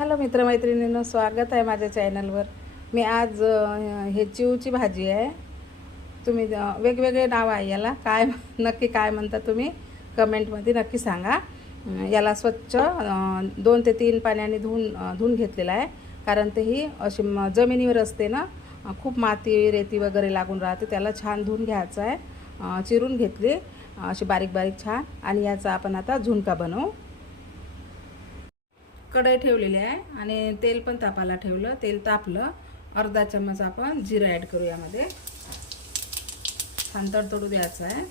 Hello मित्रमैत्रिणींनो स्वागत आहे माझ्या चॅनलवर. मी आज हे चिवची भाजी आहे. तुम्ही वेगवेगळे नाव आहे याला. काय नक्की काय म्हणता तुम्ही? कमेंटमध्ये नक्की सांगा. याला स्वच्छ दोन ते तीन पाण्याने धुवून धुवून घेतलेलं आहे. कारण ते ही अशी म- जमिनीवर असते ना खूप माती रेती वगैरे लागून राहते. त्याला छान धुवून घ्यायचं आहे. चिरून घेतली. अशी बारीक बारीक छान. आणि याचा आपण आता झुणका बनवू. कढई ठेवलेली आहे आणि तेल पण तापायला ठेवलं. तेल तापलं. अर्धा चम्मच आपण जिरं ॲड करू यामध्ये. छान तडतडू द्यायचं आहे.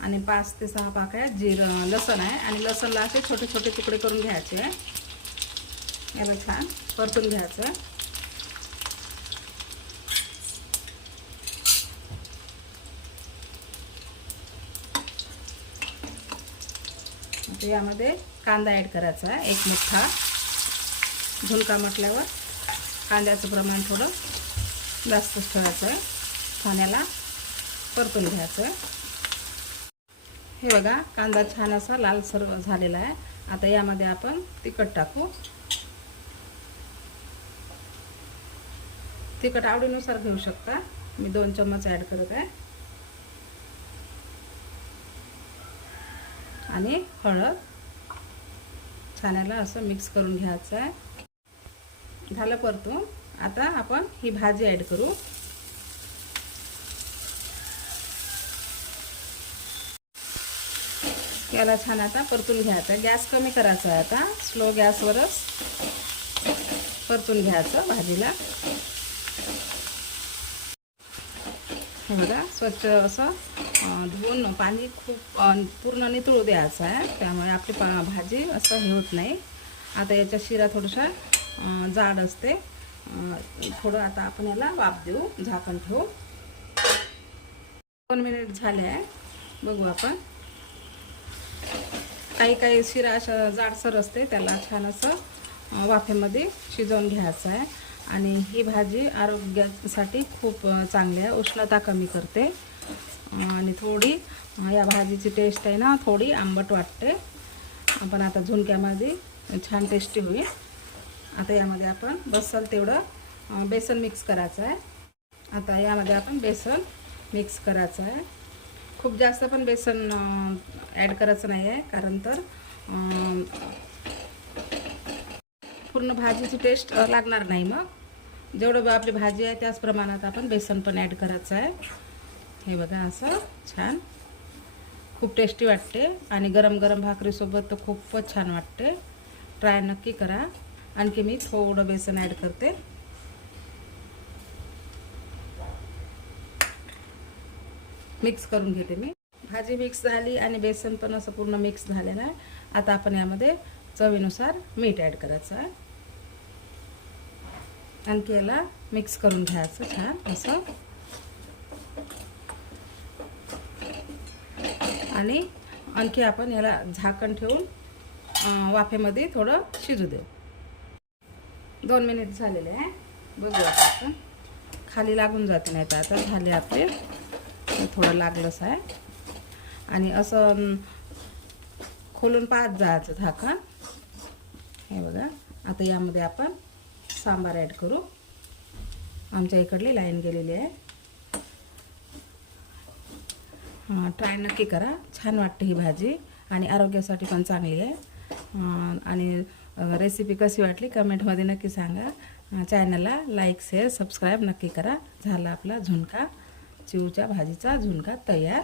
आणि पाच ते सहा पाकळ्या जिरं लसण आहे. आणि लसणला असे छोटे छोटे तुकडे करून घ्यायचे. आहे याला छान परतून घ्यायचं. आता यामध्ये कांदा ॲड करायचा आहे एक मुठ्ठा. झुणका म्हटल्यावर कांद्याचं प्रमाण थोडं जास्तच ठेवायचं आहे. खाण्याला परतून घ्यायचं आहे. हे बघा कांदा छान असा लालसर झालेला आहे. आता यामध्ये आपण तिखट टाकू. तिखट आवडीनुसार घेऊ शकता. मी दोन चम्मच ॲड करत आहे. आणि हळद. छाण्याला असं मिक्स करून घ्यायचं आहे. झालं परतून. आता आपण ही भाजी ॲड करू. याला छान आता परतून घ्यायचं आहे. गॅस कमी करायचा आहे आता. स्लो गॅसवरच परतून घ्यायचं भाजीला. बघा स्वच्छ असं धुवून पाणी खूप पूर्ण नितळू द्यायचं आहे. त्यामुळे आपली पा भाजी असं हे होत नाही. आता याच्या शिरा थोडंसं जाड असते. थोडं आता आपण याला वाफ देऊ झाकण ठेवू. दोन मिनिट झाले आहे. बघू आपण. काही काही शिरा अशा जाडसर असते त्याला छान असं वाफेमध्ये शिजवून घ्यायचं आहे. आणि ही भाजी आरोग्यासाठी खूप चांगली आहे. उष्णता कमी करते. आणि थोडी या भाजीची टेस्ट आहे ना थोडी आंबट वाटते. आपण आता झुणक्यामध्ये छान टेस्टी होईल. आता यामध्ये आपण बसल तेवढं बेसन मिक्स करायचं आहे. आता यामध्ये आपण बेसन मिक्स करायचं आहे. खूप जास्त पण बेसन ॲड करायचं नाही आहे कारण तर पूर्ण भाजीची टेस्ट लागणार नाही मग. जेवढं बा- आपली भाजी आहे त्याच प्रमाणात आपण बेसन पण ॲड करायचं आहे. हे बघा असं छान. खूप टेस्टी वाटते. आणि गरम गरम भाकरीसोबत तर खूपच छान वाटते. ट्राय नक्की करा. आणखी मी थोडं बेसन ॲड करते. मिक्स करून घेते मी. भाजी मिक्स झाली आणि बेसन पण असं पूर्ण मिक्स झालेलं आहे. आता आपण यामध्ये चवीनुसार मीठ ॲड करायचं आहे. आणखी याला मिक्स करून घ्यायचं छान असं. आणि आणखी आपण याला झाकण ठेवून वाफेमध्ये थोडं शिजू देऊ. दोन मिनिट झालेले आहे. बघू आता आपण. खाली लागून जाते नाही तर आता झाले आपले. थोडं लागलंच आहे. आणि असं खोलून पाहत जायचं झाकण. हे बघा. आता यामध्ये आपण सांबार ॲड करू. आमच्या इकडली लाईन गेलेली आहे हां ट्राय नक्की करा. छान वाटते ही भाजी आणि आरोग्यासाठी पण चांगली आहे. आणि रेसिपी कशी वाटली कमेंटमध्ये नक्की सांगा. चॅनलला लाईक शेअर सबस्क्राईब नक्की करा. झाला आपला झुणका चिवच्या भाजीचा झुणका तयार.